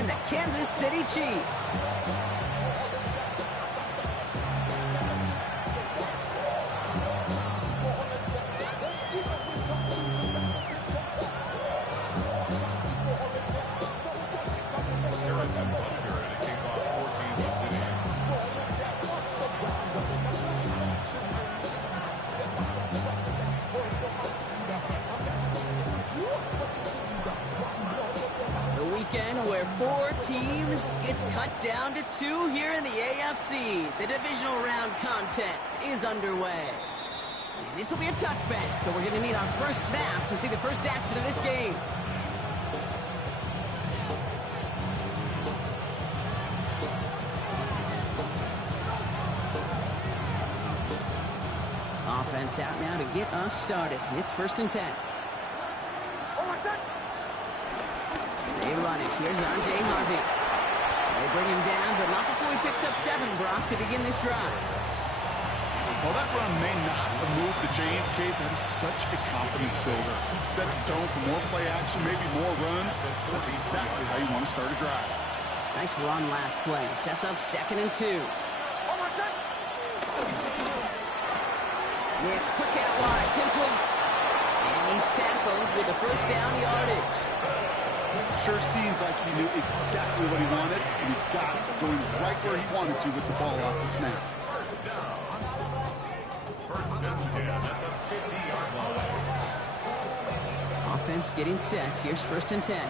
and the Kansas City Chiefs. Where 4 teams gets cut down to 2 here in the AFC. The divisional round contest is underway. And this will be a touchback, so we're going to need our first snap to see the first action of this game. Offense out now to get us started. It's 1st and 10. They run it. Here's R.J. Harvey. They bring him down, but not before he picks up 7, Brock, to begin this drive. Well, that run may not have moved the chains, Kate. That is such a confidence builder. Sets the tone for more play action, maybe more runs. That's exactly how you want to start a drive. Nice run last play. Sets up 2nd and 2. Next, quick out wide. Complete. And he's tackled with the first down yardage. Sure seems like he knew exactly what he wanted, and he got going right where he wanted to with the ball off the snap. First down. 1st and 10 at the 50-yard line. Offense getting set. Here's 1st and 10.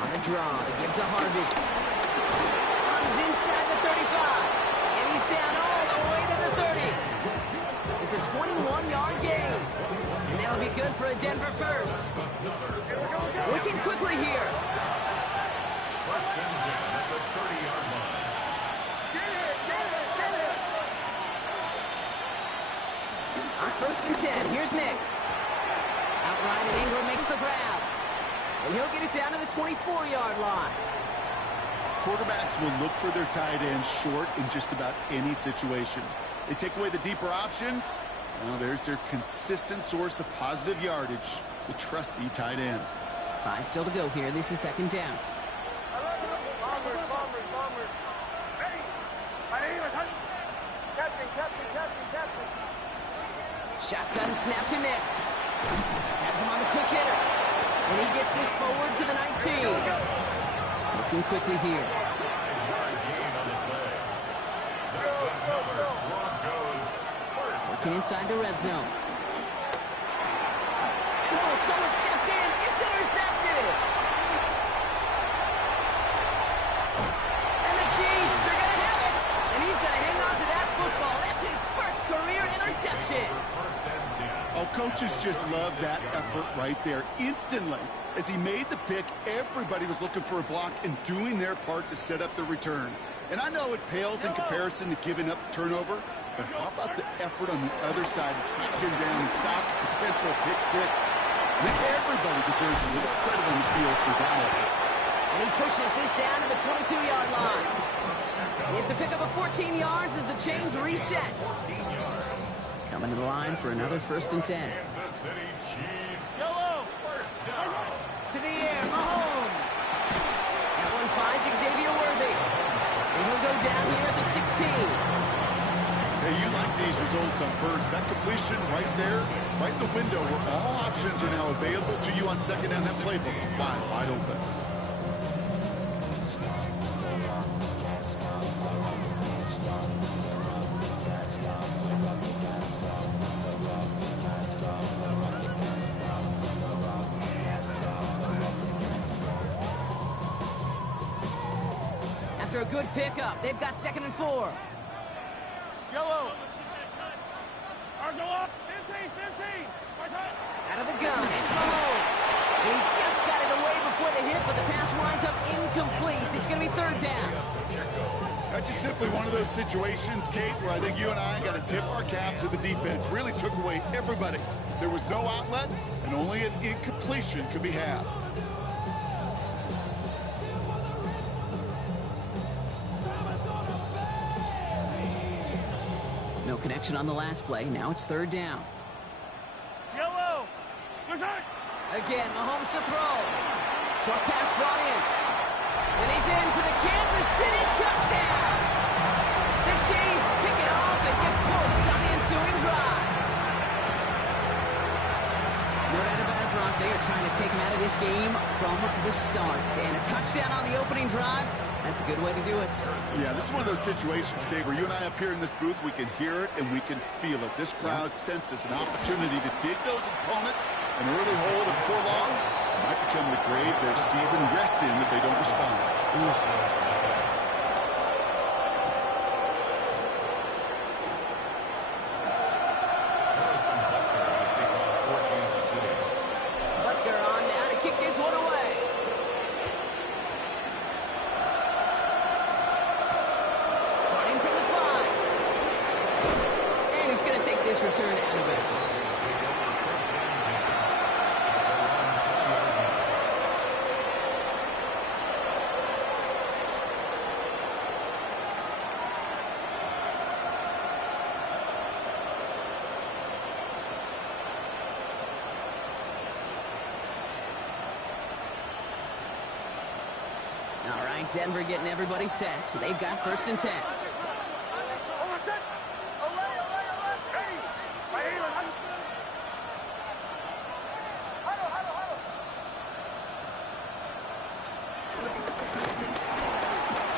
On the draw, they give to Harvey. Runs inside the 35. And he's down all the way to the 30. It's a 21-yard gain. And that'll be good for a Denver first. Looking quickly here. 1st and 10 at the 30-yard line. On 1st and 10, here's Nix. Outright, and Ingram makes the grab. And he'll get it down to the 24-yard line. Quarterbacks will look for their tight end short in just about any situation. They take away the deeper options. Well, there's their consistent source of positive yardage, the trusty tight end. 5 still to go here. This is 2nd down. Shotgun snap to Nix. Has him on the quick hitter. And he gets this forward to the 19. Looking quickly here. Looking inside the red zone. Oh, someone stepped in. It's intercepted. And the Chiefs are going to have it. And he's going to hang on to that football. That's his first career interception. Oh, coaches just love that effort right there. Instantly, as he made the pick, everybody was looking for a block and doing their part to set up the return. And I know it pales in comparison to giving up the turnover, but how about the effort on the other side to track him down and stop the potential pick 6? I think everybody deserves a little credit on the field for that effort. And he pushes this down to the 22-yard line. It's a pickup of 14 yards as the chains reset. Coming to the line for another 1st and 10. Kansas City Chiefs. First down. To the air, Mahomes. That one finds Xavier Worthy. And he'll go down here at the 16. Hey, you like these results on first. That completion right there, right in the window where all options are now available to you on 2nd down. That playbook wide open. After a good pickup, they've got 2nd and 4. Yellow. Out of the gun, it's Mahomes. He just got it away before the hit, but the pass winds up incomplete. It's going to be 3rd down. That's just simply one of those situations, Kate, where I think you and I got to tip our cap to the defense. Really took away everybody. There was no outlet, and only an incompletion could be had. No connection on the last play. Now it's 3rd down. Yellow. Again, Mahomes to throw. Short pass brought in. And he's in for the Kansas City touchdown. The Chiefs pick it off and get points on the ensuing drive. No doubt about it, Brock. They are trying to take him out of this game from the start. And a touchdown on the opening drive, that's a good way to do it. Yeah, this is one of those situations, Kate, where you and I up here in this booth, we can hear it and we can feel it. This crowd senses an opportunity to dig those opponents an early hole that before long might become the grave their season rests in if they don't respond. Butker on now to kick this one away. Starting from the 5. And he's going to take this return out of bounds. All right, Denver getting everybody set. So they've got 1st and 10.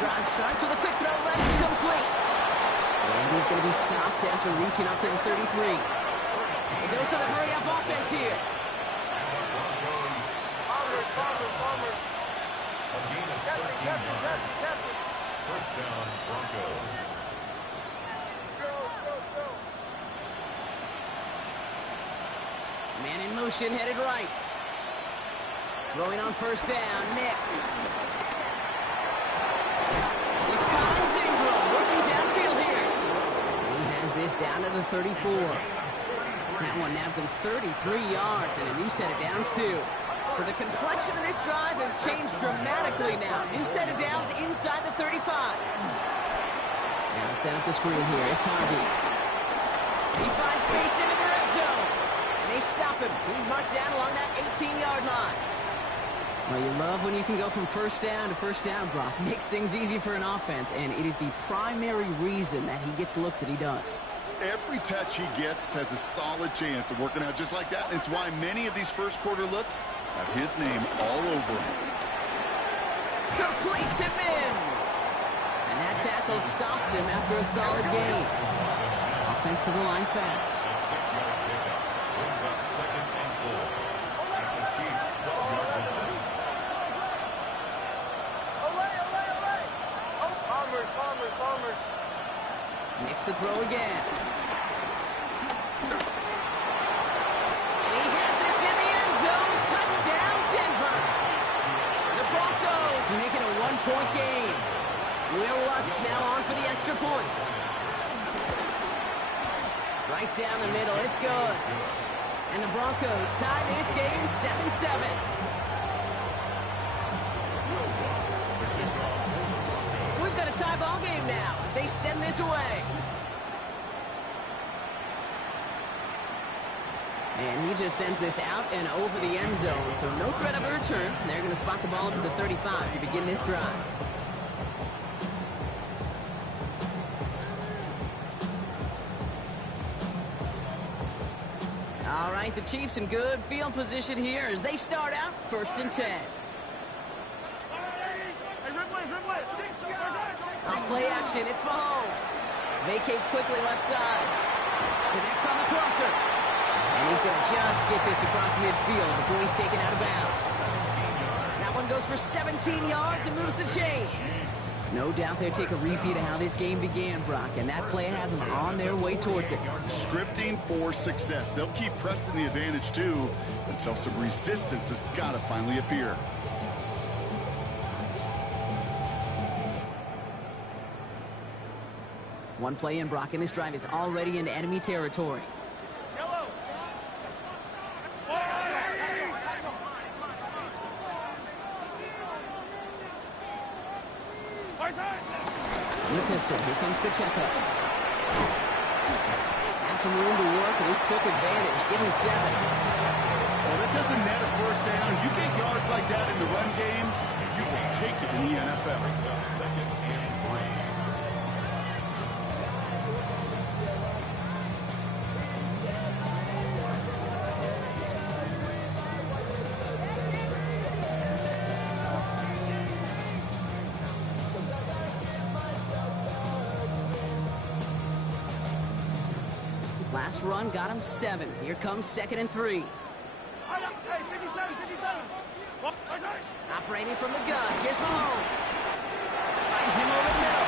Drive starts with a quick throw left, complete. And he's going to be stopped after reaching up to the 33. A dose of the hurry-up offense here. A gain of 13 yards. First down, Broncos. Man in motion, headed right. Throwing on 1st down, Nix. He finds Ingram, working downfield here. And he has this down to the 34. That one nabs him 33 yards and a new set of downs, too. So the complexion of this drive has changed dramatically now. New set of downs inside the 35. Now set up the screen here. It's Harvey. He finds space into the red zone. And they stop him. He's marked down along that 18-yard line. Well, you love when you can go from 1st down to 1st down, Brock. Makes things easy for an offense, and it is the primary reason that he gets looks that he does. Every touch he gets has a solid chance of working out just like that. It's why many of these first quarter looks have his name all over them. Complete to Mims. And that tackle stops him after a solid gain. Offensive line fast. A 6-yard pickup brings up 2nd and 4. At the Chiefs' 12-yard line. Nix to throw again. And he has it in the end zone. Touchdown, Denver. The Broncos making a 1-point game. Will Lutz now on for the extra point. Right down the middle. It's good. And the Broncos tie this game 7-7. So we've got a tie ball game now as they send this away. And he just sends this out and over the end zone. So no threat of a return. They're going to spot the ball to the 35 to begin this drive. All right, the Chiefs in good field position here as they start out 1st and 10. Off play action, it's Mahomes. Vacates quickly left side. Connects on the crosser. And he's going to just get this across midfield before he's taken out of bounds. That one goes for 17 yards and moves the chains. No doubt they'll take a repeat of how this game began, Brock, and that play has them on their way towards it. Scripting for success. They'll keep pressing the advantage, too, until some resistance has got to finally appear. One play in, Brock, and this drive is already into enemy territory. In the pistol, here comes Pacheco. Had some room to work, and he took advantage. Give him 7. Well, that doesn't net a first down. You get yards like that in the run game, you will take it in the NFL. Brings up second and 3. Last run got him 7. Here comes 2nd and 3. Operating from the gun. Here's Mahomes. Finds him over the middle.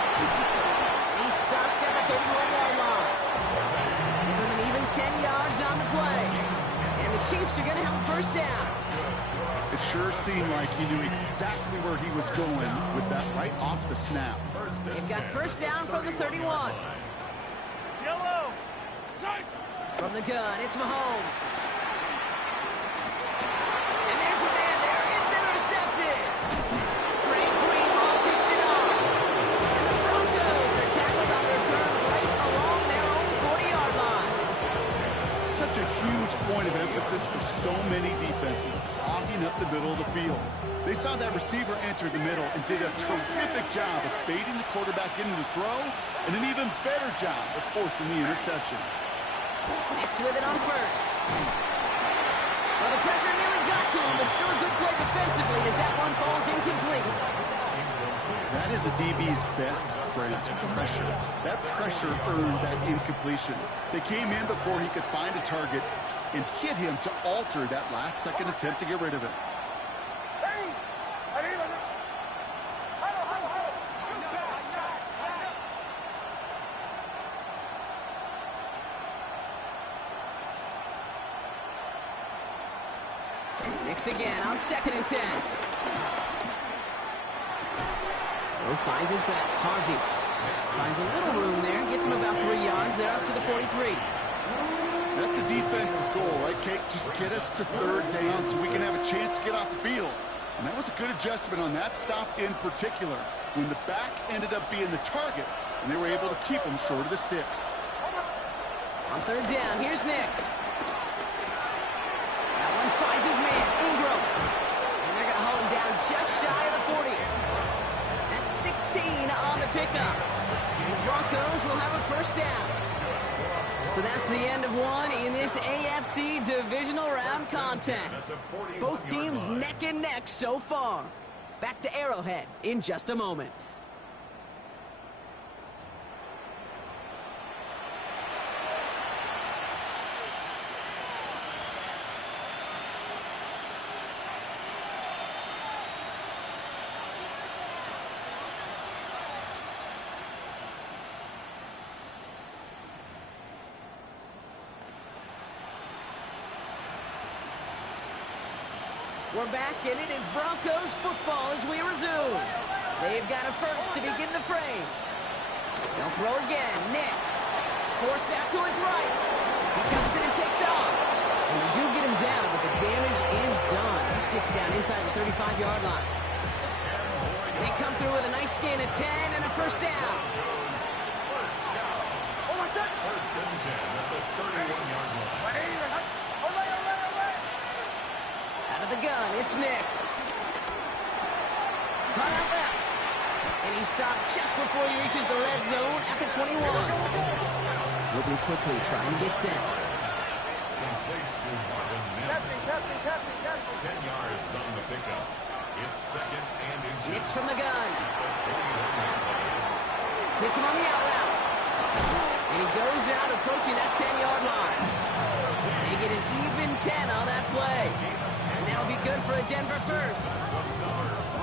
He's stopped at the 31-yard line. Give him an even 10 yards on the play. And the Chiefs are going to have a first down. It sure seemed like he knew exactly where he was going with that right off the snap. They've got first down from the 31. Yellow. From the gun, it's Mahomes. And there's a man there. It's intercepted. Frank Greenlaw picks it up. And the Broncos are tackled on the return right along their own 40-yard line. Such a huge point of emphasis for so many defenses, clogging up the middle of the field. They saw that receiver enter the middle and did a terrific job of baiting the quarterback into the throw, and an even better job of forcing the interception. Nix with it on first. Well, the pressure nearly got to him, but still a good play defensively as that one falls incomplete. That is a DB's best friend, pressure. That pressure earned that incompletion. They came in before he could find a target and hit him to alter that last-second attempt to get rid of it. Nix again on 2nd and 10. Rowe finds his back. Harvey finds a little room there. Gets him about 3 yards. They're up to the 43. That's a defense's goal, right, Kate? Just get us to 3rd down so we can have a chance to get off the field. And that was a good adjustment on that stop in particular, when the back ended up being the target, and they were able to keep him short of the sticks. On 3rd down, here's Nix. That one finds his man, Ingram. And they're going to haul him down just shy of the 40. That's 16 on the pickup. And the Broncos will have a first down. So that's the end of one in this AFC divisional round contest. Both teams neck and neck so far. Back to Arrowhead in just a moment. We're back, and it is Broncos football as we resume. They've got a first to begin the frame. They'll throw again. Nix. Forced out to his right. He tucks it and takes off. And they do get him down, but the damage is done. He gets down inside the 35-yard line. They come through with a nice gain of 10 and a first down. First and 10 at the 31-yard line. Out of the gun, it's Nix. Caught out left. And he stopped just before he reaches the red zone at the 21. Moving quickly, trying to get set. Complete to Marvin Mims. 10 yards on the pickup. It's 2nd and inches. Nix from the gun. Hits him on the out route. And he goes out approaching that 10-yard line. They get an even 10 on that play. And that'll be good for a Denver first.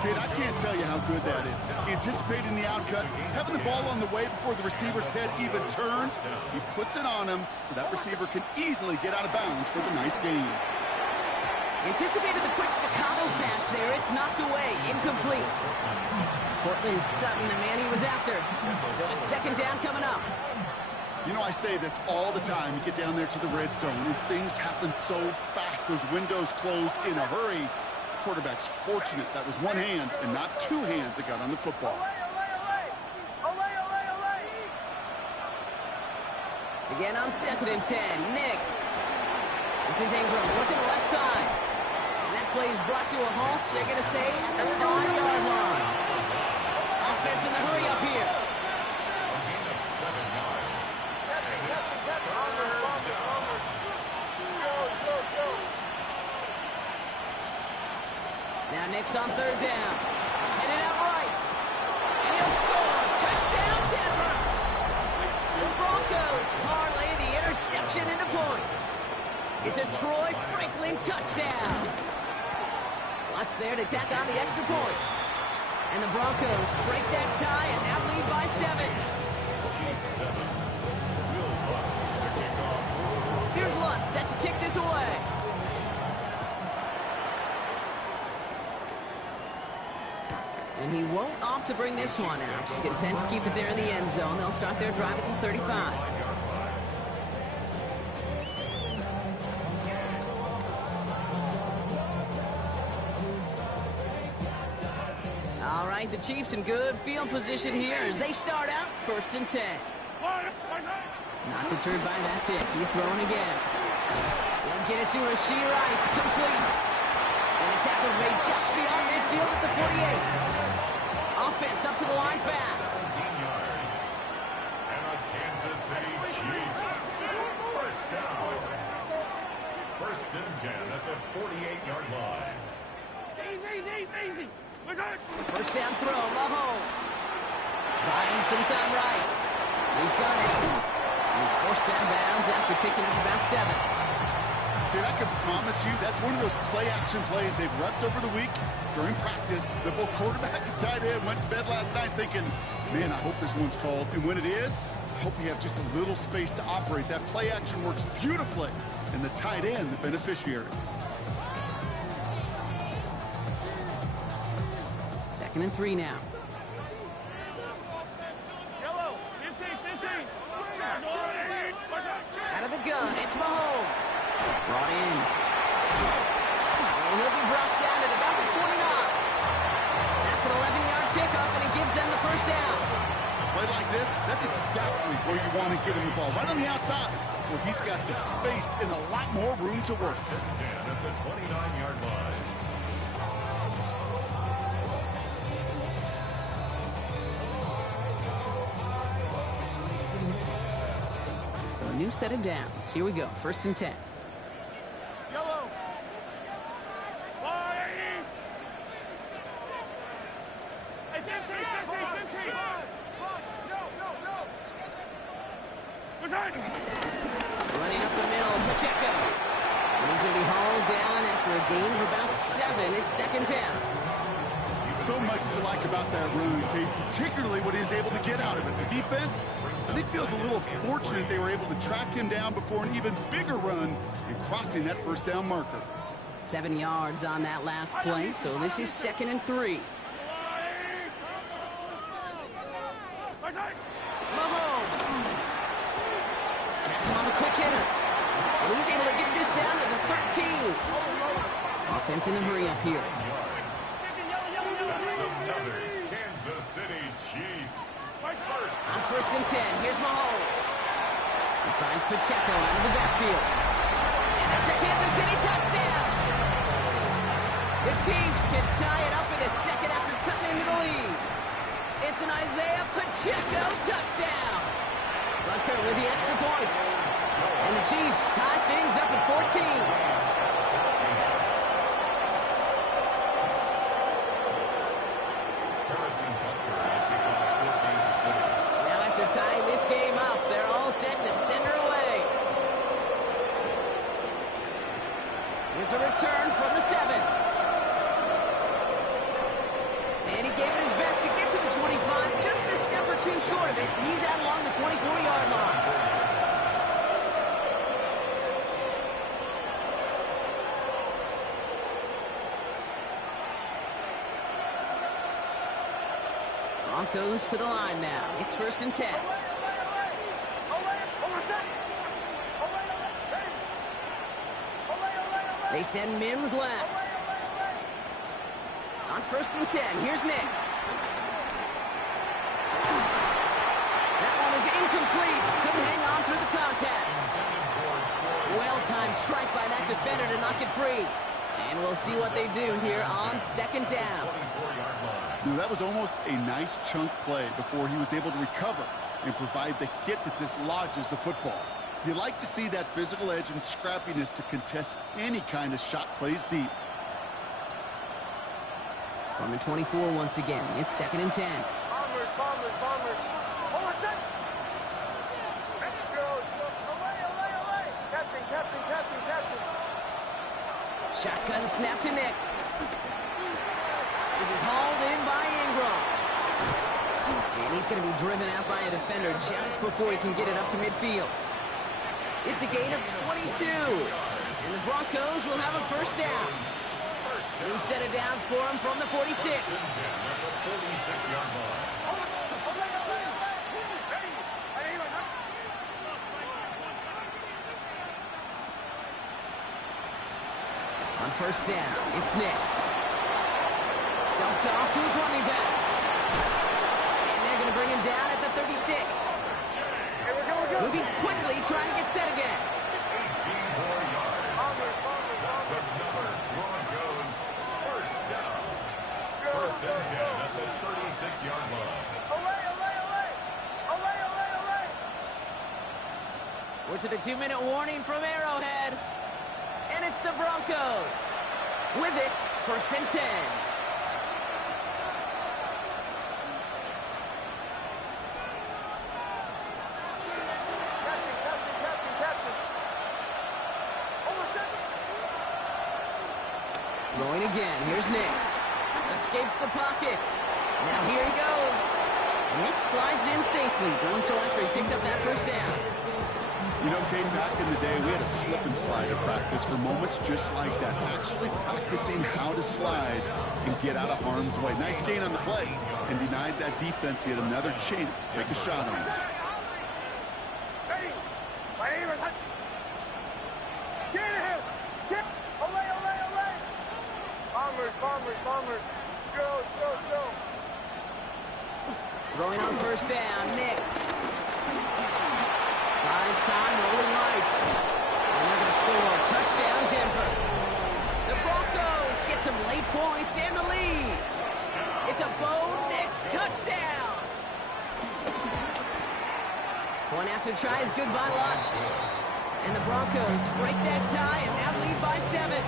Kate, I can't tell you how good that is. Anticipating the outcut, having the ball on the way before the receiver's head even turns. He puts it on him so that receiver can easily get out of bounds for the nice gain. Anticipated the quick staccato pass there. It's knocked away. Incomplete. Cortland Sutton, the man he was after. So it's 2nd down coming up. You know, I say this all the time. You get down there to the red zone, and things happen so fast. Those windows close in a hurry. Quarterback's fortunate that was one hand and not two hands that got on the football. Again on 2nd and 10. Nix. He This is Ingram looking left side. And that play is brought to a halt. They're going to say at the 5-yard line. Offense in the hurry up here. A gain of 7 yards. And it's third down. Now Nick's on third down. Headed out right. And he'll score. Touchdown, Denver. The Broncos parlay the interception into points. It's a Troy Franklin touchdown. Lutz there to tack on the extra point. And the Broncos break that tie and now lead by 7. Chiefs 7. Will Lutz to kick off. Here's Lutz set to kick this away. And he won't opt to bring this one out. Content to keep it there in the end zone. They'll start their drive at the 35. All right, the Chiefs in good field position here as they start out 1st and 10. Not deterred by that pick. He's throwing again. They'll get it to Rashee Rice. Complete. And the tackle's made just beyond midfield at the 48. Offense up to the line fast. 17 yards. And a Kansas City Chiefs. First down. 1st and 10 at the 48-yard line. Easy. First down throw, Mahomes. Buying some time right. He's got it. And he's forced out of bounds after picking up about 7. Dude, I can promise you that's one of those play-action plays they've repped over the week during practice. That both quarterback and tight end went to bed last night thinking, man, I hope this one's called. And when it is, I hope you have just a little space to operate. That play-action works beautifully. And the tight end, the beneficiary. 2nd and 3 now. Yellow. 15. Out of the gun, it's Mahomes. Brought in. And he'll be brought down at about the 29. That's an 11-yard pickup, and it gives them the first down. A play like this, that's exactly where you want to get him the ball. Right on the outside, where he's got the space and a lot more room to work. 10 at the 29-yard line. So a new set of downs. Here we go. 1st and 10. Yellow. Hey, 15. Running up the middle, Pacheco. And he's going to be hauled down after a gain of about 7. It's 2nd down. So much to like about that run, Kate, particularly what he was able to get out of it. The defense, I think, feels a little fortunate they were able to track him down before an even bigger run and crossing that first down marker. 7 yards on that last play, so this is 2nd and 3. Mahomes. That's him on the quick hitter. And he's able to get this down to the 13. Offense in the hurry up here. That's another Kansas City Chiefs. On 1st and 10, here's Mahomes. He finds Pacheco out of the backfield. And that's a Kansas City touchdown. The Chiefs can tie it up in a second after cutting into the lead. It's an Isaiah Pacheco touchdown. Bucker with the extra point. And the Chiefs tie things up at 14. Tying this game up, they're all set to send her away. Here's a return from the 7. And he gave it his best to get to the 25, just a step or two short of it. He's out along the 24-yard line. Broncos to the line now. It's 1st and 10. They send Mims left. On 1st and 10, here's Nix. That one is incomplete. Couldn't hang on through the contact. Well-timed strike by that tough defender to knock it free. And we'll see what they do here on second down. That was almost a nice chunk play before he was able to recover and provide the hit that dislodges the football. You like to see that physical edge and scrappiness to contest any kind of shot plays deep. From the 24 once again, it's 2nd and 10. Bombers, bombers, bombers. Over set. Let's go. Away. Captain, captain, captain, captain. Shotgun snap to Nix. This is hauled in by Ingram. And he's going to be driven out by a defender just before he can get it up to midfield. It's a gain of 22. And the Broncos will have a first down. New set of downs for him from the 46. 46-yard line. On first down, it's Nix. Dumped off to his running back. And they're going to bring him down at the 36. Moving quickly, trying to get set again. 18 more yards. That's another Broncos first down. First and 10 at the 36-yard line. We're to the 2-minute warning from Arrowhead. And it's the Broncos. With it, first and 10. Throwing again. Here's Nix. Escapes the pocket. Now here he goes. Nix slides in safely. Doing so after he picked up that first down. You know, Kate, back in the day, we had a slip and slide at practice for moments just like that. Actually practicing how to slide and get out of harm's way. Nice gain on the play and denied that defense yet another chance to take a shot on it. Bombers. Go. Throwing on first down, Nix. Buys time, rolling right. And they're going to score. Touchdown, Denver. The Broncos get some late points and the lead. It's a Bo Nix touchdown. Point after try is good by Lutz. And the Broncos break that tie and now lead by 7.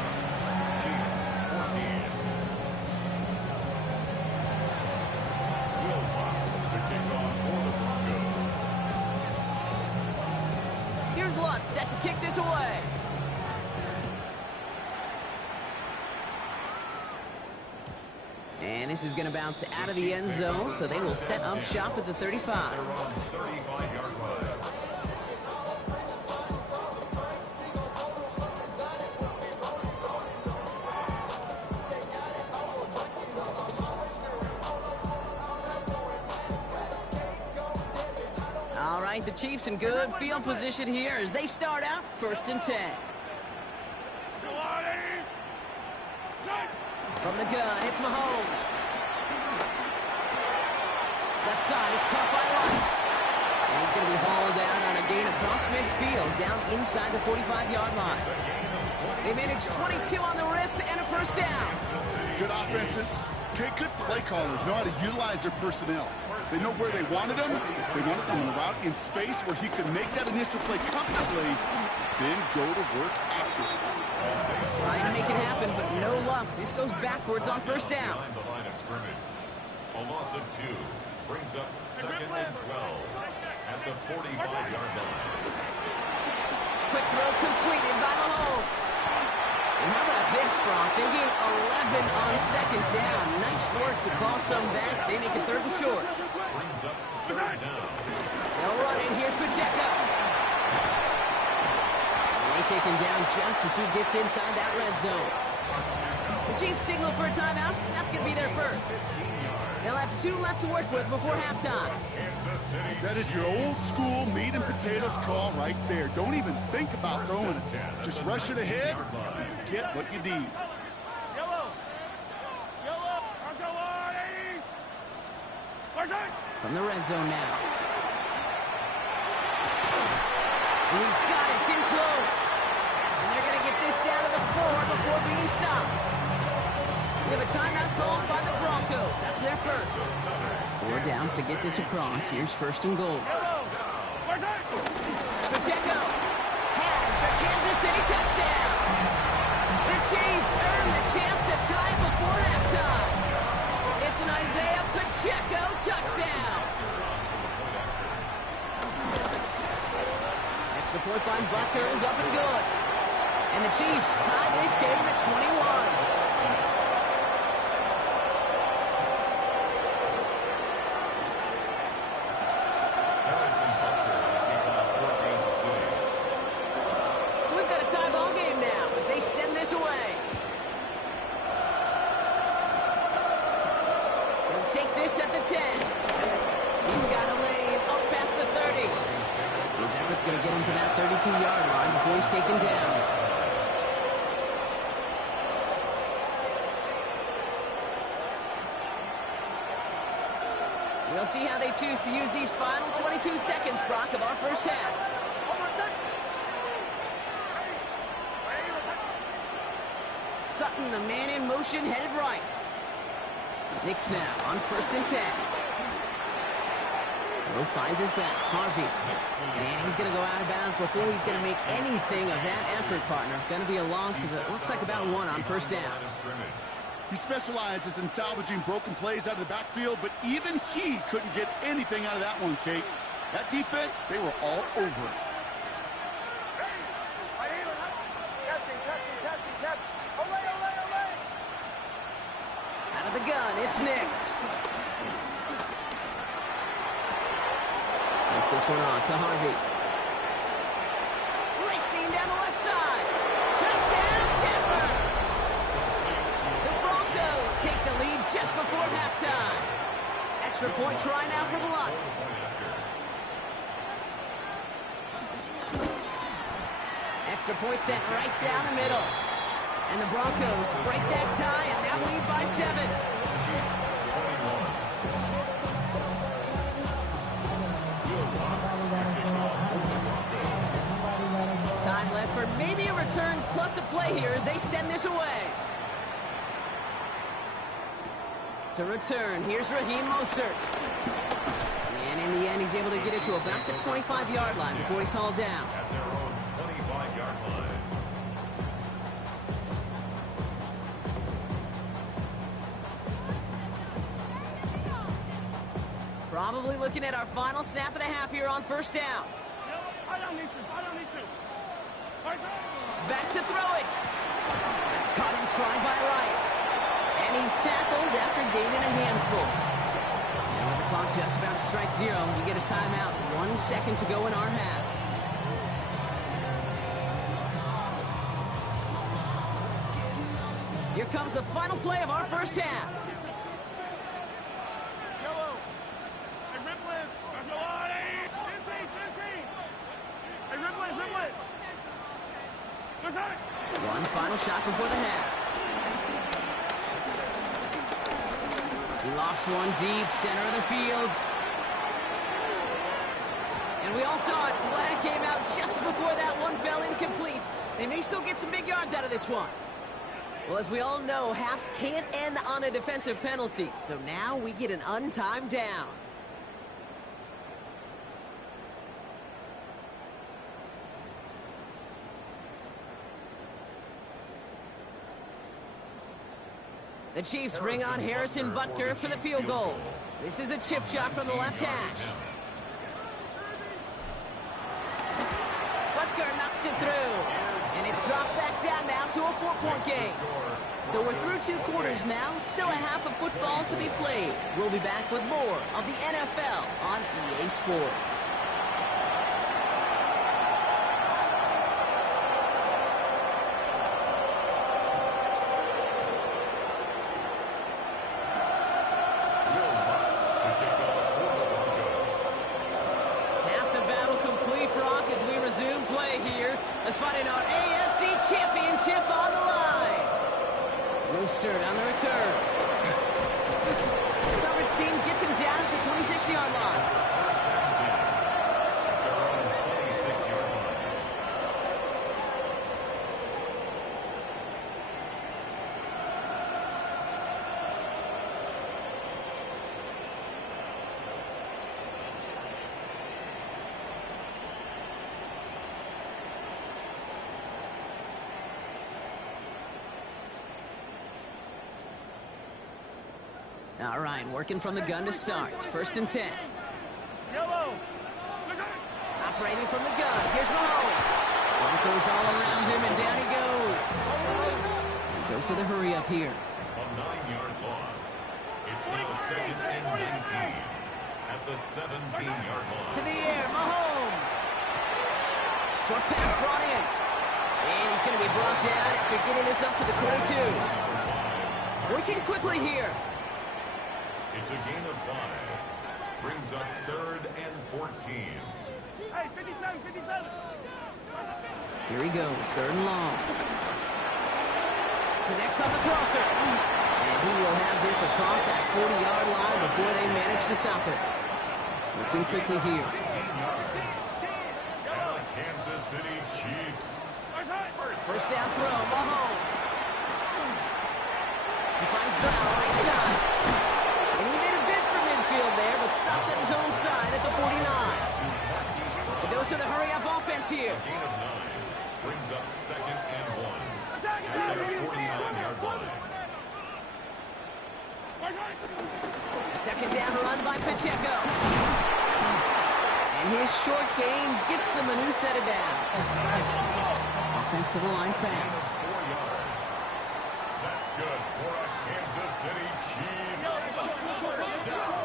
Chiefs 14. Will Lutz to kick off for the Broncos. Here's Lutz set to kick this away. And this is going to bounce out of the end zone, so they will set up shop at the 35. They're on the 35-yard line. All right, the Chiefs in good field position here as they start out first and 10. From the gun, it's Mahomes. Left side, it's caught by Lutz. And he's going to be hauled down on a gain across midfield, down inside the 45-yard line. They managed 22 on the rip and a first down. Good offenses. Okay, good play callers know how to utilize their personnel. They know where they wanted them. They wanted them on a route in space where he could make that initial play comfortably, then go to work after it. Trying to make it happen, but no luck. This goes backwards on first down. Behind the line of scrimmage. A loss of 2 brings up 2nd and 12 at the 45-yard line. Quick throw completed by Mahomes. And how about this, Brock? They gain 11 on second down. Nice work to claw some back. They make it 3rd and short. Brings up 3rd down. They'll run it. Here's Pacheco. And they take him down just as he gets inside that red zone. The Chiefs signal for a timeout. That's going to be their first. They'll have 2 left to work with before halftime. Kansas City. That is your old school meat and potatoes call right there. Don't even think about throwing it. Just rush it ahead and get what you need. Yellow. From the red zone now. And he's got it. It's in close. And they're going to get this down and stopped. We have a timeout called by the Broncos. That's their first. 4 downs to get this across. Here's first and goal. Pacheco has the Kansas City touchdown. The Chiefs earn the chance to tie it before halftime. It's an Isaiah Pacheco touchdown. Extra point by Butker is up and good. And the Chiefs tie this game at 21. Take this at the 10. He's got a lane up past the 30. His effort's going to get him to that 32-yard line before he's taken down. We'll see how they choose to use these final 22 seconds, Brock, of our first half. Sutton, the man in motion, headed right. Knicks now on first and 10. Rowe finds his back. Harvey. And he's going to go out of bounds before he's going to make anything of that effort, partner. Going to be a loss of it looks like about 1 on first down. He specializes in salvaging broken plays out of the backfield, but even he couldn't get anything out of that one, Kate. That defense, they were all over it. Out of the gun, it's Nix. Puts this one on to Harvey. Racing down the left side. Touchdown, Denver! The Broncos take the lead just before halftime. Extra point try now for the Lutz. Extra point sent right down the middle. And the Broncos break that tie and now lead by 7. Time left for maybe a return plus a play here as they send this away. To return, here's Raheem Mostert. And in the end, he's able to get it to about the 25-yard line before he's hauled down. At their own 25-yard line. Probably looking at our final snap of the half here on first down. Back to throw it. That's caught in stride by Rice. And he's tackled after gaining a handful. And with the clock just about to strike 0, we get a timeout. 1 second to go in our half. Here comes the final play of our first half. One final shot before the half. He lofts one deep, center of the field. And we all saw it. Flag came out just before that one fell incomplete. They may still get some big yards out of this one. Well, as we all know, halves can't end on a defensive penalty. So now we get an untimed down. The Chiefs bring on Harrison Butker for the field goal. This is a chip shot from the left hash. Butker knocks it through. And it's dropped back down now to a 4-point game. So we're through 2 quarters now. Still a half of football to be played. We'll be back with more of the NFL on EA Sports. Championship on the line. Mostert on the return. The coverage team gets him down at the 26-yard line. All right, working from the gun to start. First and 10. Yellow. Operating from the gun. Here's Mahomes. Broncos all around him, and down he goes. And goes to the hurry up here. A 9-yard loss. It's now second and 19 at the 17-yard line. To the air, Mahomes. Short pass brought in. And he's going to be brought down after getting this up to the 22. Working quickly here. It's a gain of 5. Brings up third and 14. Hey, 57, 57. Here he goes, third and long. Connects on the crosser. And he will have this across that 40-yard line before they manage to stop it. Working quickly here. 18 yards. And the Kansas City Chiefs. First down throw, Mahomes. He finds Brown right side. And he made a bid for midfield there, but stopped at his own side at the 49. It goes to the hurry-up offense here. Gain of 9. Brings up second and 1 at the 49-yard line. A second down run by Pacheco. And his short game gets them a new set of downs. Offensive line fast. 4 yards. That's good for a Kansas City Chiefs. First down.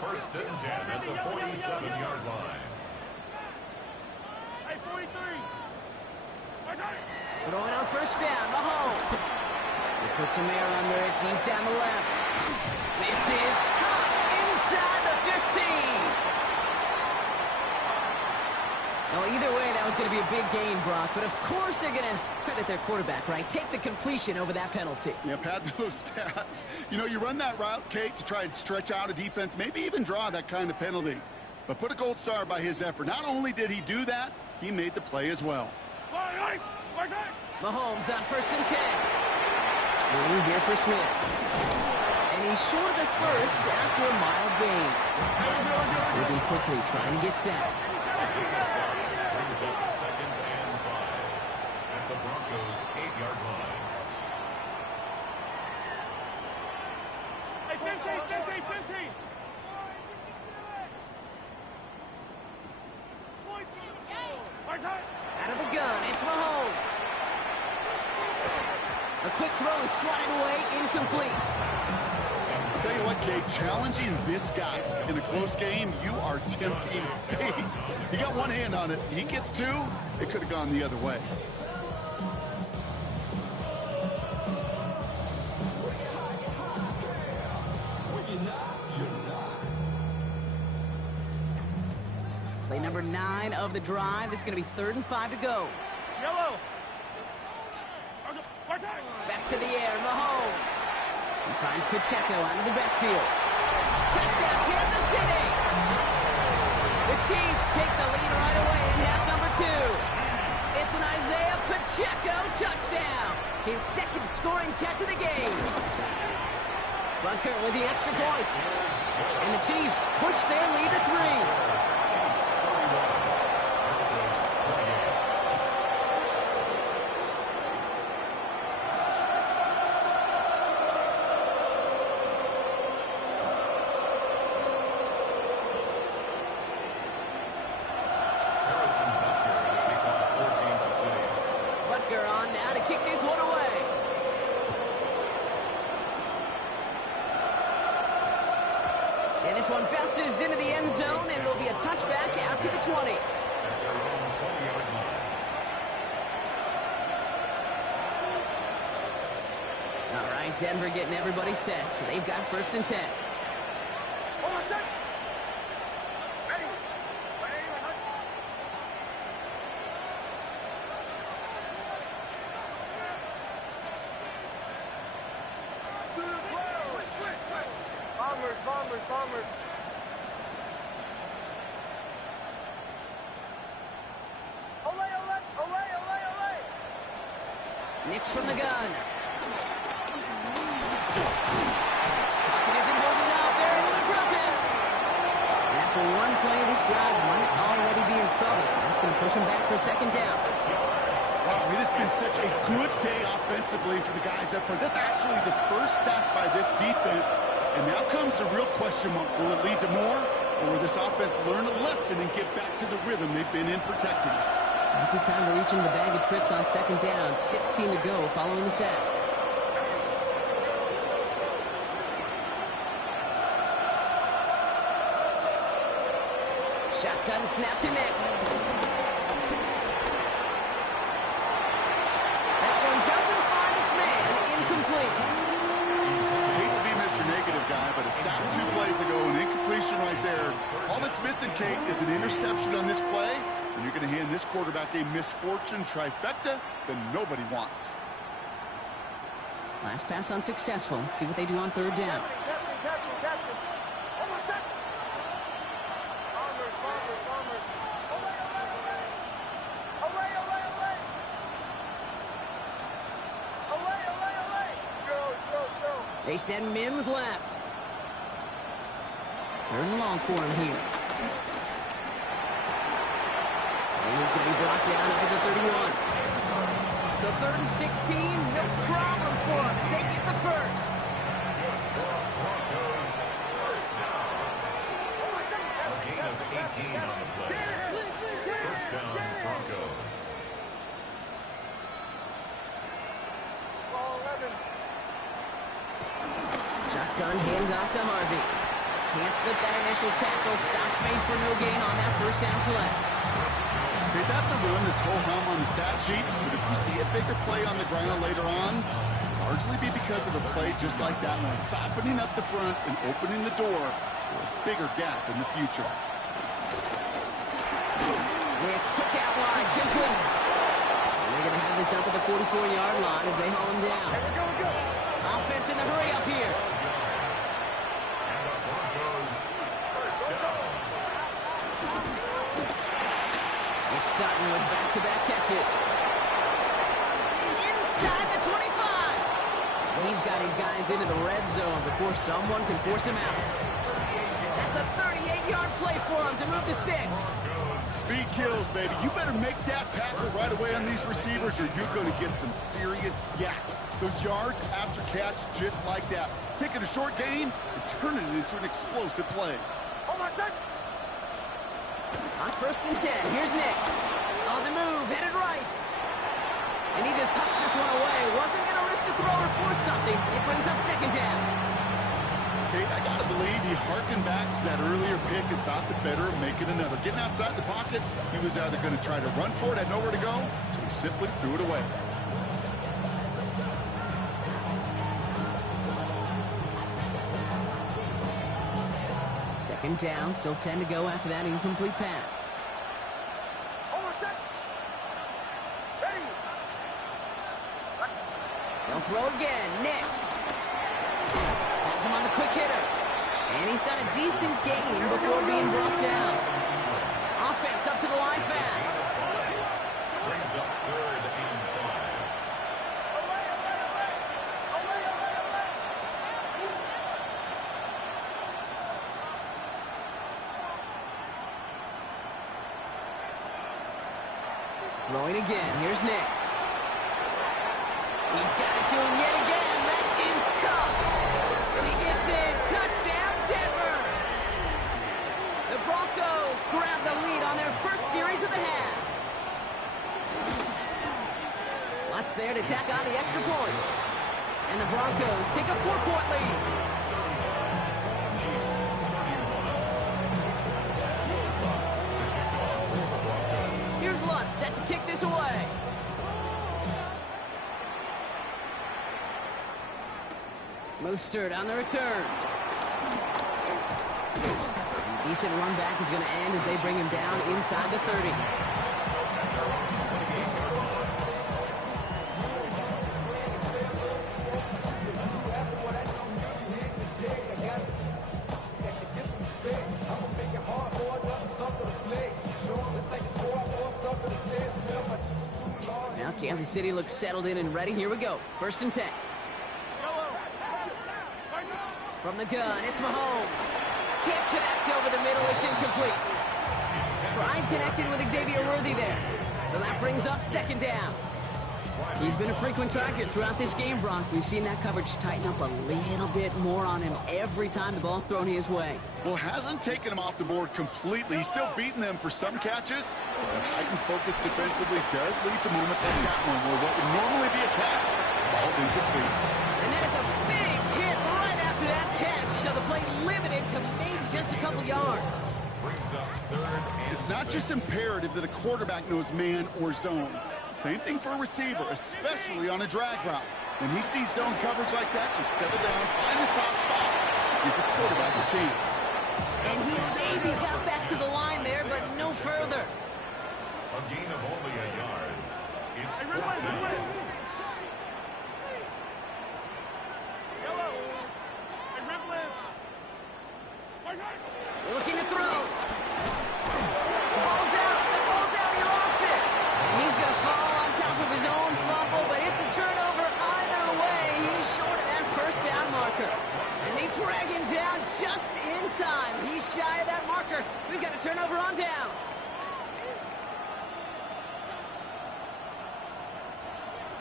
First and 10 at the 47-yard line. Hey, 43. Throwing on first down, Mahomes. He puts some air under it deep down the left. This is caught inside the 15. Well, either way, that was going to be a big gain, Brock. But of course they're going to credit their quarterback, right? Take the completion over that penalty. Yeah, pad those stats. You know, you run that route, Kate, to try and stretch out a defense, maybe even draw that kind of penalty. But put a gold star by his effort. Not only did he do that, he made the play as well. Mahomes on first and 10. Screen here for Smith. And he's short of the first after a mild gain. Moving quickly, trying to get set. Brings up second and 5 at the Broncos' 8-yard line. Hey, 15, 15, 15. Out of the gun, it's Mahomes. A quick throw is swatted away, incomplete. I'll tell you what, Kate, challenging this guy in a close game, you are tempting fate. He got one hand on it. He gets two. It could have gone the other way. Play number 9 of the drive. This is going to be 3rd and 5 to go. Yellow. Back to the air, Mahomes. He finds Pacheco out of the backfield. Touchdown, Kansas City! The Chiefs take the lead right away in half number 2. It's an Isaiah Pacheco touchdown. His second scoring catch of the game. Bunker with the extra point. And the Chiefs push their lead to 3. And this one bounces into the end zone, and it'll be a touchback out to the 20. At their own 20-yard line. All right, Denver getting everybody set. So they've got 1st and 10. Hold on a second. Ready. Ready. Switch. Bombers. Olay. Nix from the gun. Pocket isn't holding up. They're able to drop it. And after one play, this drive might already be in trouble. That's going to push him back for 2nd down. Wow, it has been such a good day offensively for the guys up front. That's actually the first sack by this defense. And now comes the real question mark. Will it lead to more? Or will this offense learn a lesson and get back to the rhythm they've been in protecting? Good time to reach into the bag of tricks on second down. 16 to go following the sack. Shotgun snap to Nix. That one doesn't find its man. Incomplete. I hate to be Mr. Negative guy, but a sack 2 plays ago, an incompletion right there. All that's missing, Kate, is an interception on this play. And you're going to hand this quarterback a misfortune trifecta that nobody wants. Last pass unsuccessful. Let's see what they do on third down. Captain. Almost set. Bombers. Away. Show. They send Mims left. Third and long for him here. And he's going to be brought down up at the 31. So third and 16, no problem for them as they get the first. Broncos, first down. A gain of 18 on the play. First down, Broncos. Ball 11. Shotgun handoff to Harvey. Can't slip that initial tackle. Stops made for no gain on that first down play. Okay, that's a run that's ho-hum on the stat sheet, but if you see a bigger play on the ground later on, it'll largely be because of a play just like that one, softening up the front and opening the door for a bigger gap in the future. Nix, quick out wide, complete. And they're going to have this up at the 44-yard line as they haul him down. We go. Offense in the hurry up here. And the Broncos, first down. It's Sutton with back-to-back catches. Inside the 25. He's got his guys into the red zone before someone can force him out. That's a 38-yard play for him to move the sticks. Speed kills, baby. You better make that tackle right away on these receivers or you're going to get some serious yak. Those yards after catch just like that. Taking a short gain and turning it into an explosive play. Almost set. On first and 10, here's Nix. On the move, headed right. And he just hucks this one away. Wasn't going to risk a throw or force something. It brings up second down. Kate, I got to believe he harkened back to that earlier pick and thought the better of making another. Getting outside the pocket, he was either going to try to run for it, had nowhere to go, so he simply threw it away. Second down, still 10 to go after that incomplete pass. Almost set. Ready. They'll throw again. Nix. Has him on the quick hitter. And he's got a decent gain before being brought down. Offense up to the line fast. Brings up third and 5. Away. Throwing again. Here's Nix. He's got it to him yet again. That is Cup. And he gets in. Touchdown, Denver. The Broncos grab the lead on their first series of the half. Lutz there to tack on the extra point. And the Broncos take a 4-point lead. Chiefs 31. Here's Lutz set to kick this away. Mostert on the return. Decent run back is going to end as they bring him down inside the 30. Now Kansas City looks settled in and ready. Here we go. First and 10. From the gun, it's Mahomes. Can't connect over the middle, it's incomplete. Tried connecting with Xavier Worthy there. So that brings up second down. He's been a frequent target throughout this game, Brock. We've seen that coverage tighten up a little bit more on him every time the ball's thrown his way. Well, hasn't taken him off the board completely. He's still beating them for some catches. But the heightened focus defensively does lead to moments like that one where what would normally be a catch falls incomplete. And there's a big hit right after that catch, so the play limited to maybe just a couple yards. Brings up 3rd and It's not just imperative that a quarterback knows man or zone. Same thing for a receiver, especially on a drag route. When he sees zone coverage like that, just settle down, find a soft spot, give the quarterback a chance. And he maybe got back to the line there, but no further. a gain of only a yard. It's 4th down. Looking to throw. The ball's out. The ball's out. He lost it. And he's going to fall on top of his own fumble, but it's a turnover either way. He's short of that first down marker. And they drag him down just in time. He's shy of that marker. We've got a turnover on downs.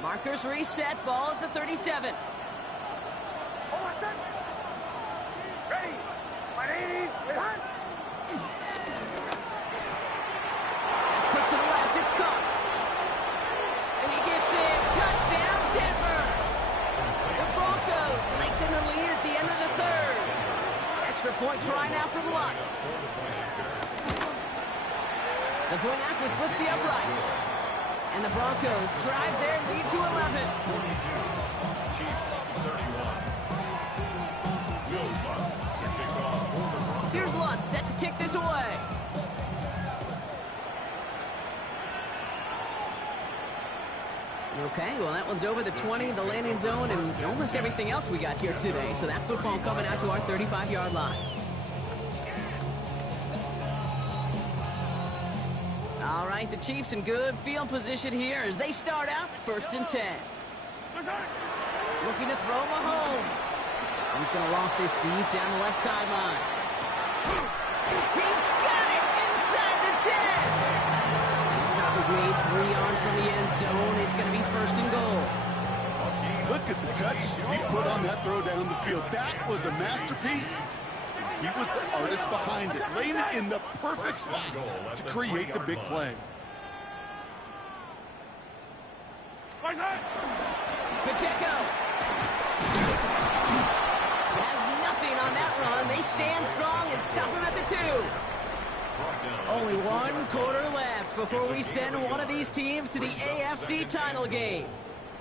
Markers reset. Ball at the 37. Hold on, set. Ready. 180. Behind. Quick to the left. It's caught. And he gets it. Touchdown, Denver. The Broncos lengthen the lead at the end of the 3rd. Extra point try now from Lutz. The point after splits the upright. And the Broncos drive their lead to 11. Chiefs 31. Will Lutz to kick off for the Broncos. Here's Lutz set to kick this away. Okay, well that one's over the 20, the landing zone, and almost everything else we got here today. So that football coming out to our 35-yard line. All right, the Chiefs in good field position here as they start out 1st and 10. Looking to throw Mahomes. He's going to loft this deep down the left sideline. He's got it inside the 10. And the stop is made 3 yards from the end zone. It's going to be 1st and goal. Look at the touch he put on that throw down the field. That was a masterpiece. He was the artist behind it, laying it in the perfect spot to create the big play. Pacheco has nothing on that run. They stand strong and stop him at the 2. Only 1 quarter left before we send one of these teams to the AFC title game.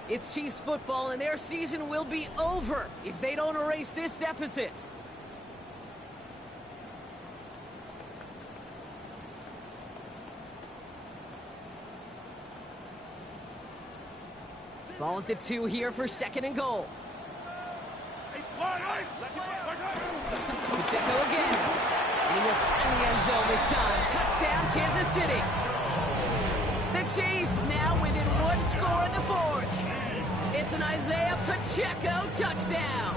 It's Chiefs football, and their season will be over if they don't erase this deficit. Ball at the 2 here for 2nd and goal. Pacheco again. And he will find the end zone this time. Touchdown, Kansas City. The Chiefs now within 1 score in the 4th. It's an Isaiah Pacheco touchdown.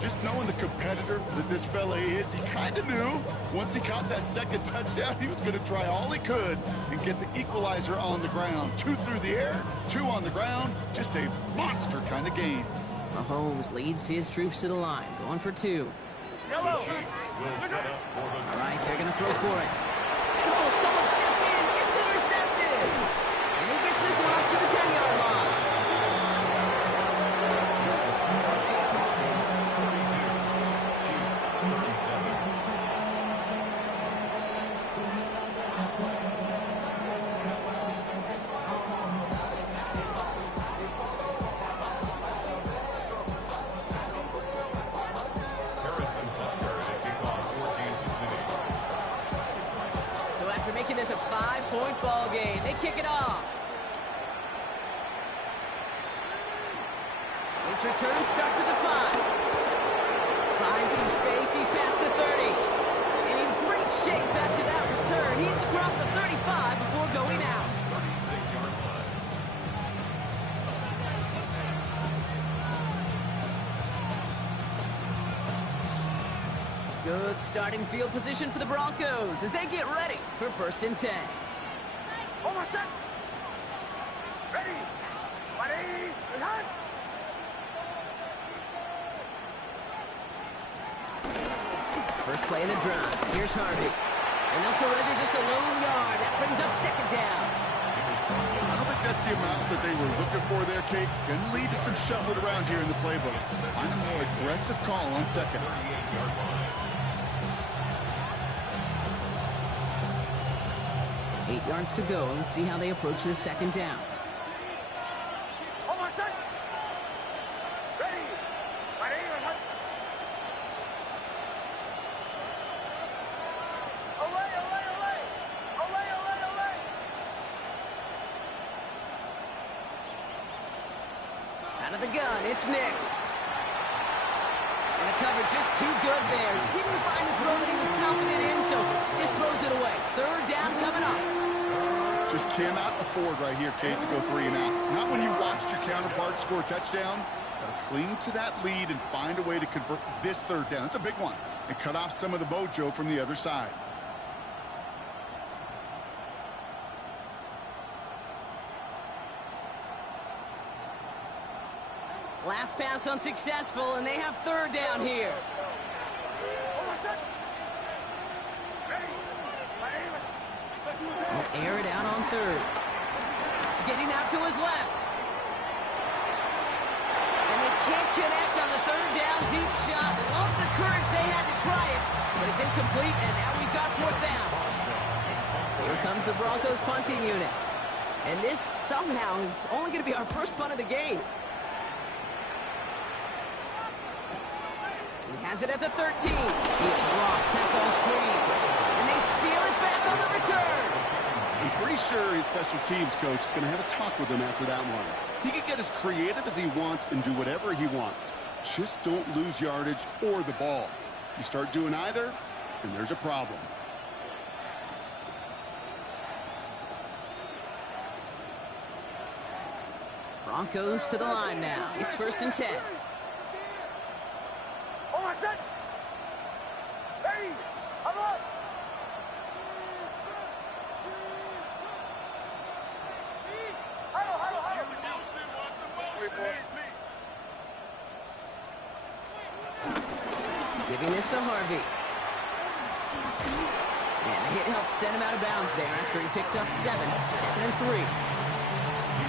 Just knowing the competitor that this fella is, he kind of knew once he caught that 2nd touchdown, he was going to try all he could and get the equalizer on the ground. 2 through the air, 2 on the ground. Just a monster kind of game. Mahomes leads his troops to the line, going for 2. The Chiefs will set up for the All right, they're going to throw for it. And oh, someone stepped in. It's intercepted. And he gets this one up to the 10-yard line. Chiefs 37. Harrison Butker to kick off for Kansas City. So after making this a 5-point ball game, they kick it off. This return starts at the 5. Finds some space. He's past the 30. And in great shape after that return. He's across the 35 before going out. 36-yard line. Good starting field position for the Broncos as they get ready for 1st and 10. Hold on, set. First play in the drive. Here's Harvey. And they'll surrender just a lone yard. That brings up second down. I don't think that's the amount that they were looking for there, Kate. Can lead to some shuffling around here in the playbook. Find a more aggressive call on second. 8 yards to go. Let's see how they approach this second down. On my set. Ready. My name is Hunt. Away, away, away. Away, away, away. Out of the gun, it's Nix. And the cover just too good there. Didn't find the throw that he was confident in, so just throws it away. Third down coming up. Just cannot afford right here, Kate, to go 3 and out. Not when you watched your counterpart score a touchdown. Got to cling to that lead and find a way to convert this third down. It's a big one. And cut off some of the mojo from the other side. Last pass unsuccessful, and they have third down here. On my set. Ready. My name is... He'll air it out on third. Getting out to his left. And they can't connect on the third down deep shot. Love the courage they had to try it, but it's incomplete, and now we've got fourth down. Here comes the Broncos punting unit. And this somehow is only going to be our first punt of the game. He has it at the 13. He is blocked. Tackles free. And they steal it back on the return. I'm pretty sure his special teams coach is going to have a talk with him after that one. He can get as creative as he wants and do whatever he wants. Just don't lose yardage or the ball. You start doing either, and there's a problem. Broncos to the line now. It's 1st and 10. On my set. Ready. I'm up. Huddle, huddle, huddle. Giving this to Harvey. And the hit helps send him out of bounds there after he picked up 7. 2nd and 3.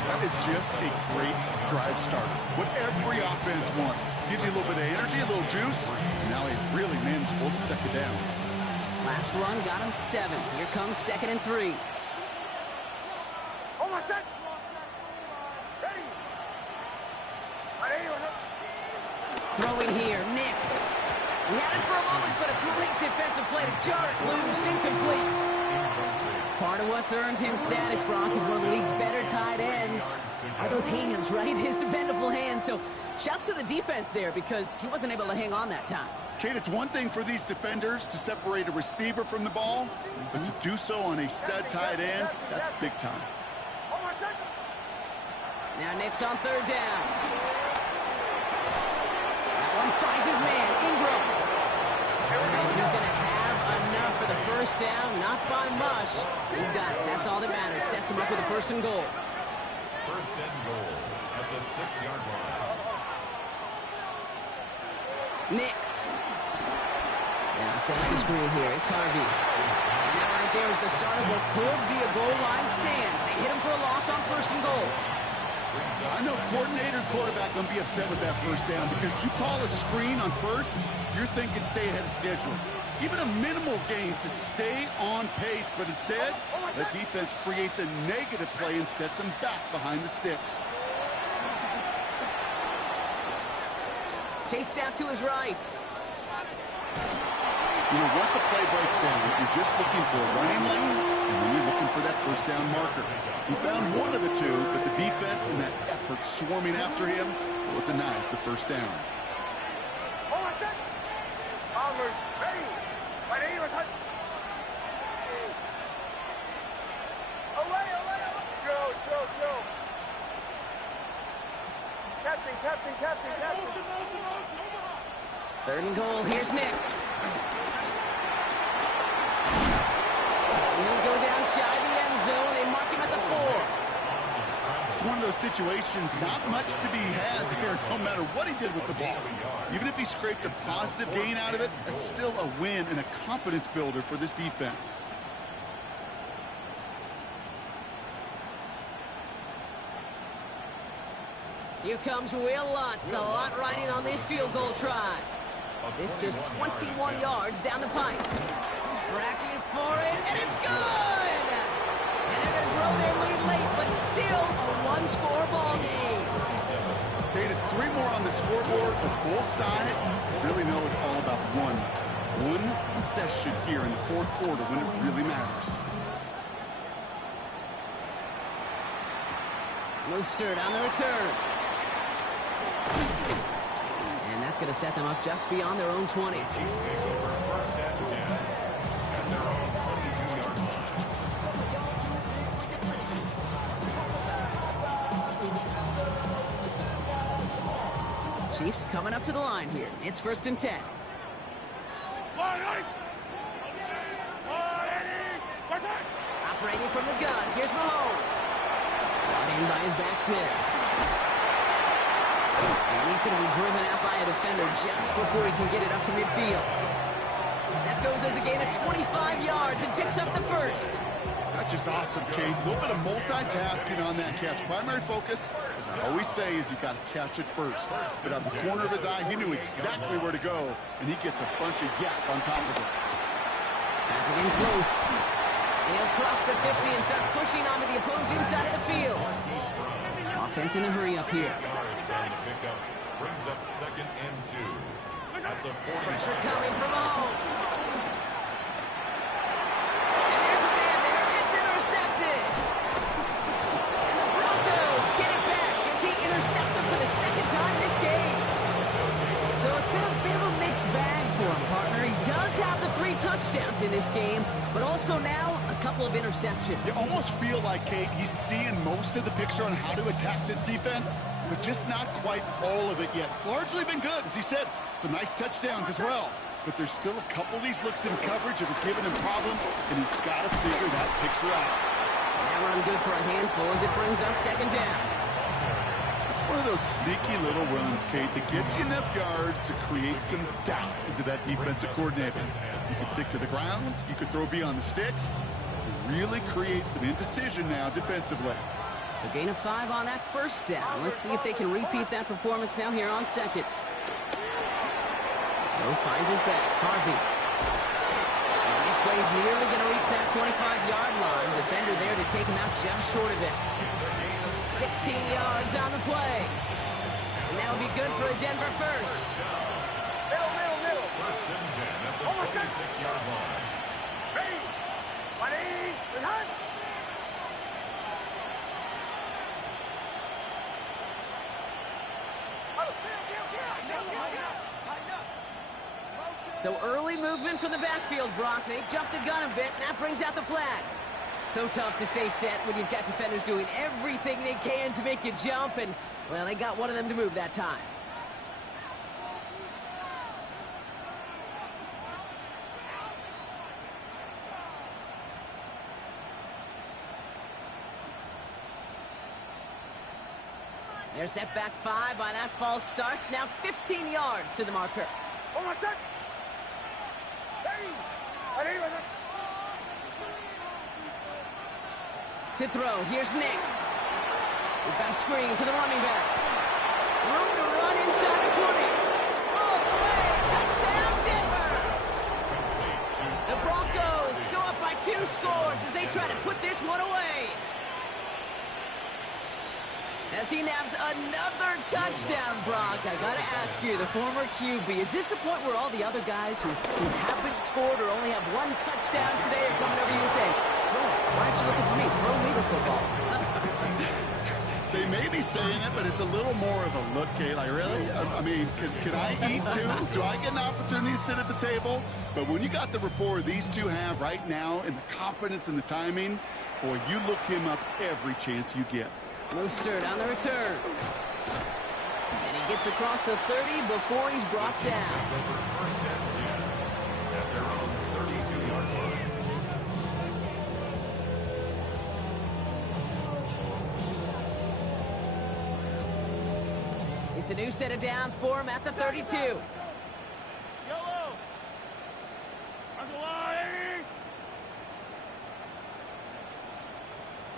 That is just a great drive starter. What every offense wants. Gives you a little bit of energy, a little juice, and now a really manageable second down. Last run got him 7. Here comes 2nd and 3. On my set. Ready. My name is... Throwing here, Nix. He had it for a moment, but a great defensive play to jar it loose. Incomplete. Part of what's earned him status, Brock, is one of the league's better tight ends. Are those hands, right? His dependable hands. So shouts to the defense there because he wasn't able to hang on that time. Kate, it's one thing for these defenders to separate a receiver from the ball, but to do so on a stud tight end, that's big time. On my set. Now Nix on third down. That one finds his man, Ingram. And he's going to have enough for the first down, not by much. He got it. That's all that matters. Sets him up with a 1st and goal. 1st and goal at the 6-yard line. Nix. Now set up the screen here. It's Harvey. And that right there is the start of what could be a goal line stand. They hit him for a loss on 1st and goal. I know coordinator and quarterback going to be upset with that first down because you call a screen on first, you're thinking stay ahead of schedule. Even a minimal gain to stay on pace, but instead, the defense creates a negative play and sets them back behind the sticks. Chased out to his right. You know, once a play breaks down, you're just looking for a running lane, and then you're looking for that first down marker. He found one of the two, but the defense and that effort swarming after him, well, it denies the first down. On my set. Onward. Ready. My name is Hunt. Away, away, away. Joe. Captain. 3rd and goal. Here's Nix. He'll go down shy of the end zone. They mark him at the 4. one of those situations, not much to be had there, no matter what he did with the ball. Even if he scraped a positive gain out of it, that's still a win and a confidence builder for this defense. Here comes Will Lutz. A lot riding on this field goal try. This just 21 yards down the pipe. Bracking for it, and it's good! And they're going to grow their lead late, but still a one-score ball game. Kate, it's 3 more on the scoreboard, but both sides really know it's all about one possession here in the fourth quarter when it really matters. Mostert on the return. And that's going to set them up just beyond their own 20. Chiefs take over first and 10 at their own 22-yard line. Chiefs coming up to the line here. It's first and 10. Operating from the gun. Here's Mahomes. Brought in by his back Smith. And he's going to be driven out by a defender just before he can get it up to midfield. That goes as a gain of 25 yards and picks up the first. That's just awesome, Kate. A little bit of multitasking on that catch. Primary focus, as I always say, is you got to catch it first. But out the corner of his eye, he knew exactly where to go, and he gets a bunch of yak on top of it. Pass it in close. They'll cross the 50 and start pushing onto the opposing side of the field. Offense in the hurry up here. Yards on the pickup brings up second and 2 at the 40. Pressure coming from Mahomes. And there's a man there. It's intercepted. And the Broncos get it back as he intercepts him for the second time this game. So it's been a bit of a mixed bag for him, partner. He does have the 3 touchdowns in this game, but also now a couple of interceptions. You almost feel like, Kate, he's seeing most of the picture on how to attack this defense, but just not quite all of it yet. It's largely been good, as he said. Some nice touchdowns as well. But there's still a couple of these looks in coverage that are giving him problems, and he's got to figure that picture out. That run good for a handful as it brings up second down. It's one of those sneaky little runs, Kate, that gets you enough yards to create some doubt into that defensive coordinator. You can stick to the ground, you could throw beyond the sticks. It really creates some indecision now defensively. So gain of 5 on that first down. Let's see if they can repeat that performance now here on second. Joe finds his back. Harvey. And this play's nearly going to reach that 25-yard line. Defender there to take him out just short of it. 16 yards on the play. And that'll be good for a Denver first. Middle. First and 10 at the 26-yard line. Ready. Ready. Return. So early movement from the backfield, Brock. They jumped the gun a bit, and that brings out the flag. So tough to stay set when you've got defenders doing everything they can to make you jump, and, well, they got one of them to move that time. They're set back 5 by that false start. Now 15 yards to the marker. Almost set. Ready. Ready. To throw, here's Nix. We've got a screen to the running back. Room to run inside the 20. All the way, touchdown Denver! The Broncos go up by 2 scores as they try to put this one away. As he nabs another touchdown, Brock. I gotta ask you, the former QB, is this a point where all the other guys who haven't scored or only have 1 touchdown today are coming over you and saying, well, why aren't you looking for me? Throw me the football. They may be saying it, but it's a little more of a look, Kate. Like, really? I mean, can I eat too? Do I get an opportunity to sit at the table? But when you got the rapport these two have right now and the confidence and the timing, boy, you look him up every chance you get. Mostert on the return. And he gets across the 30 before he's brought down. First and 10 at their own 32-yard line. It's a new set of downs for him at the 32. Yellow. That's a line.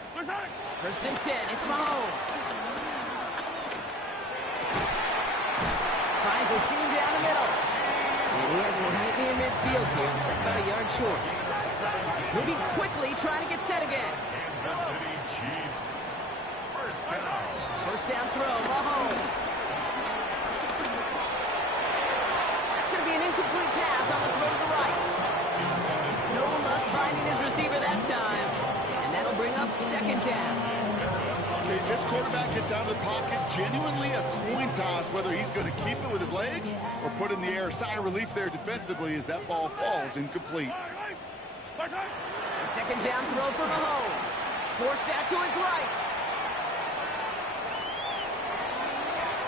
Split side. First and 10, it's Mahomes. Finds a seam down the middle. And he has him right near midfield here. It's like about a yard short. Moving quickly, trying to get set again. Kansas City Chiefs. First down. First down throw, Mahomes. That's going to be an incomplete pass on the throw to the right. No luck finding his receiver that time. And that'll bring up second down. Okay, this quarterback gets out of the pocket, genuinely a coin toss whether he's going to keep it with his legs or put it in the air. Sigh of relief there defensively as that ball falls incomplete. Split side. The second down throw for Mahomes. Forced out to his right.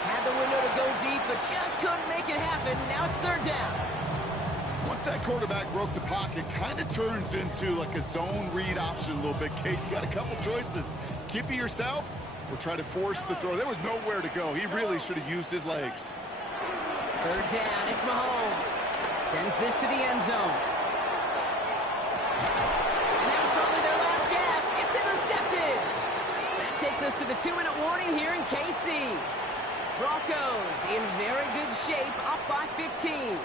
Had the window to go deep, but just couldn't make it happen. Now it's third down. Once that quarterback broke the pocket, kind of turns into like a zone read option a little bit. Kate, you got a couple choices. Keep it yourself or try to force the throw. There was nowhere to go. He really should have used his legs. Third down, it's Mahomes. Sends this to the end zone. And that was probably their last gasp. It's intercepted. That takes us to the 2-minute warning here in KC. Broncos in very good shape, up by 15.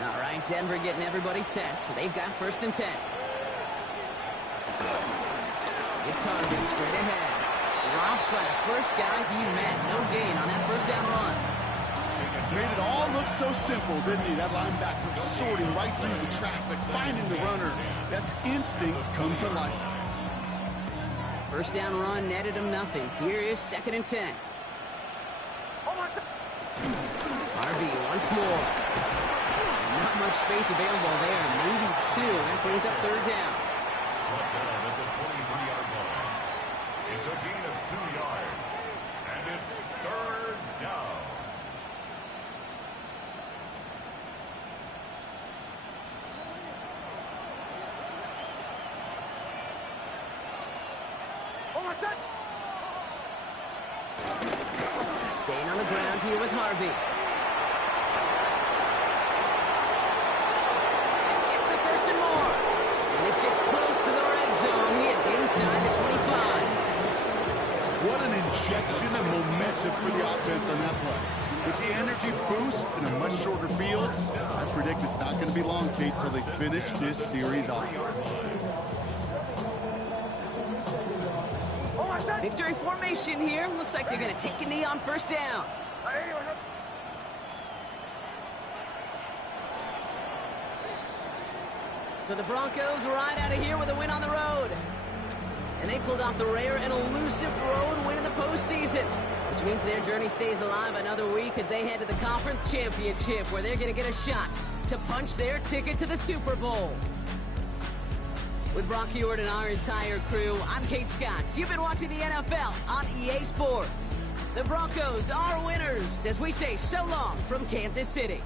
All right, Denver getting everybody set. So they've got first and 10. It's Harvey straight ahead. Drops by the first guy he met. No gain on that first down run. Made it all look so simple, didn't he? That linebacker sorting right through the traffic, finding the runner. That's instincts come to life. First down run netted him nothing. Here is second and 10. Harvey once more. Not much space available there. Maybe two. That brings up third down. Brought down at the 23-yard line. It's a gain of 2 yards. And it's third down. Staying on the ground here with Harvey. This gets the first and more. And this gets close to the red zone. He is inside the 25. What an injection of momentum for the offense on that play. With the energy boost in a much shorter field, I predict it's not going to be long, Kate, till they finish this series off. Victory formation here. Looks like they're going to take a knee on first down. So the Broncos ride out of here with a win on the road. And they pulled off the rare and elusive road win in the postseason, which means their journey stays alive another week as they head to the conference championship, where they're going to get a shot to punch their ticket to the Super Bowl. With Brock Huard and our entire crew, I'm Kate Scott. You've been watching the NFL on EA Sports. The Broncos are winners as we say so long from Kansas City.